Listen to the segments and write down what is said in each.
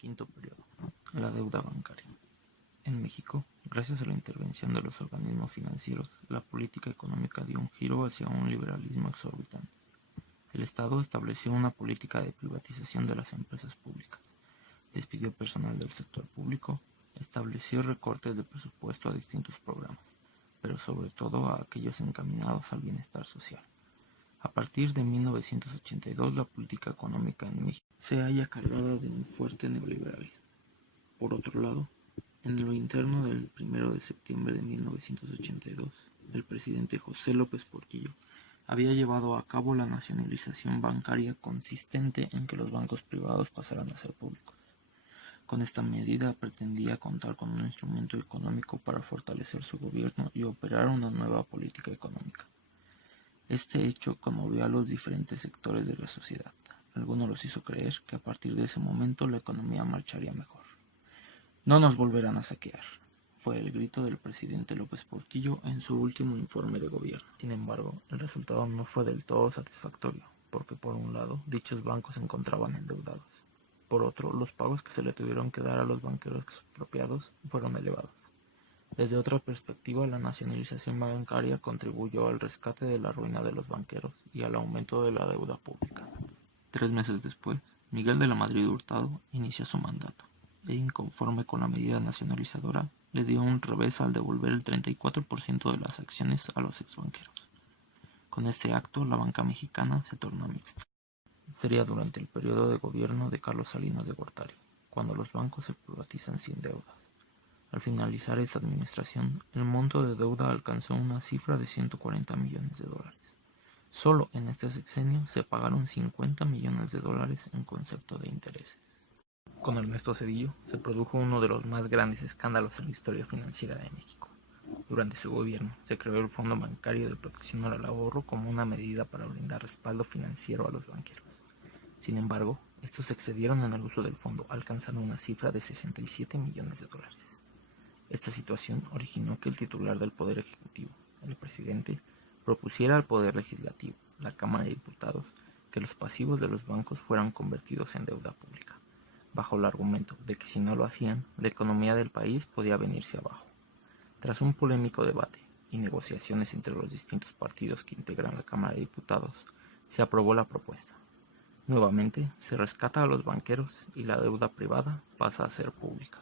Quinto periodo. La deuda bancaria. En México, gracias a la intervención de los organismos financieros, la política económica dio un giro hacia un liberalismo exorbitante. El Estado estableció una política de privatización de las empresas públicas, despidió personal del sector público, estableció recortes de presupuesto a distintos programas, pero sobre todo a aquellos encaminados al bienestar social. A partir de 1982, la política económica en México se halla cargada de un fuerte neoliberalismo. Por otro lado, en lo interno del 1 de septiembre de 1982, el presidente José López Portillo había llevado a cabo la nacionalización bancaria consistente en que los bancos privados pasaran a ser públicos. Con esta medida pretendía contar con un instrumento económico para fortalecer su gobierno y operar una nueva política económica. Este hecho conmovió a los diferentes sectores de la sociedad. Algunos los hizo creer que a partir de ese momento la economía marcharía mejor. No nos volverán a saquear, fue el grito del presidente López Portillo en su último informe de gobierno. Sin embargo, el resultado no fue del todo satisfactorio, porque por un lado, dichos bancos se encontraban endeudados. Por otro, los pagos que se le tuvieron que dar a los banqueros expropiados fueron elevados. Desde otra perspectiva, la nacionalización bancaria contribuyó al rescate de la ruina de los banqueros y al aumento de la deuda pública. 3 meses después, Miguel de la Madrid Hurtado inició su mandato, e inconforme con la medida nacionalizadora, le dio un revés al devolver el 34% de las acciones a los exbanqueros. Con este acto, la banca mexicana se tornó mixta. Sería durante el periodo de gobierno de Carlos Salinas de Gortari, cuando los bancos se privatizan sin deudas. Al finalizar esta administración, el monto de deuda alcanzó una cifra de 140 millones de dólares. Solo en este sexenio se pagaron 50 millones de dólares en concepto de intereses. Con Ernesto Zedillo se produjo uno de los más grandes escándalos en la historia financiera de México. Durante su gobierno se creó el Fondo Bancario de Protección al Ahorro como una medida para brindar respaldo financiero a los banqueros. Sin embargo, estos excedieron en el uso del fondo, alcanzando una cifra de 67 millones de dólares. Esta situación originó que el titular del Poder Ejecutivo, el presidente, propusiera al Poder Legislativo, la Cámara de Diputados, que los pasivos de los bancos fueran convertidos en deuda pública, bajo el argumento de que si no lo hacían, la economía del país podía venirse abajo. Tras un polémico debate y negociaciones entre los distintos partidos que integran la Cámara de Diputados, se aprobó la propuesta. Nuevamente, se rescata a los banqueros y la deuda privada pasa a ser pública.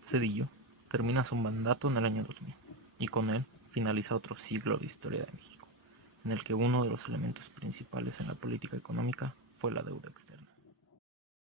Zedillo termina su mandato en el año 2000 y con él finaliza otro siglo de historia de México, en el que uno de los elementos principales en la política económica fue la deuda externa.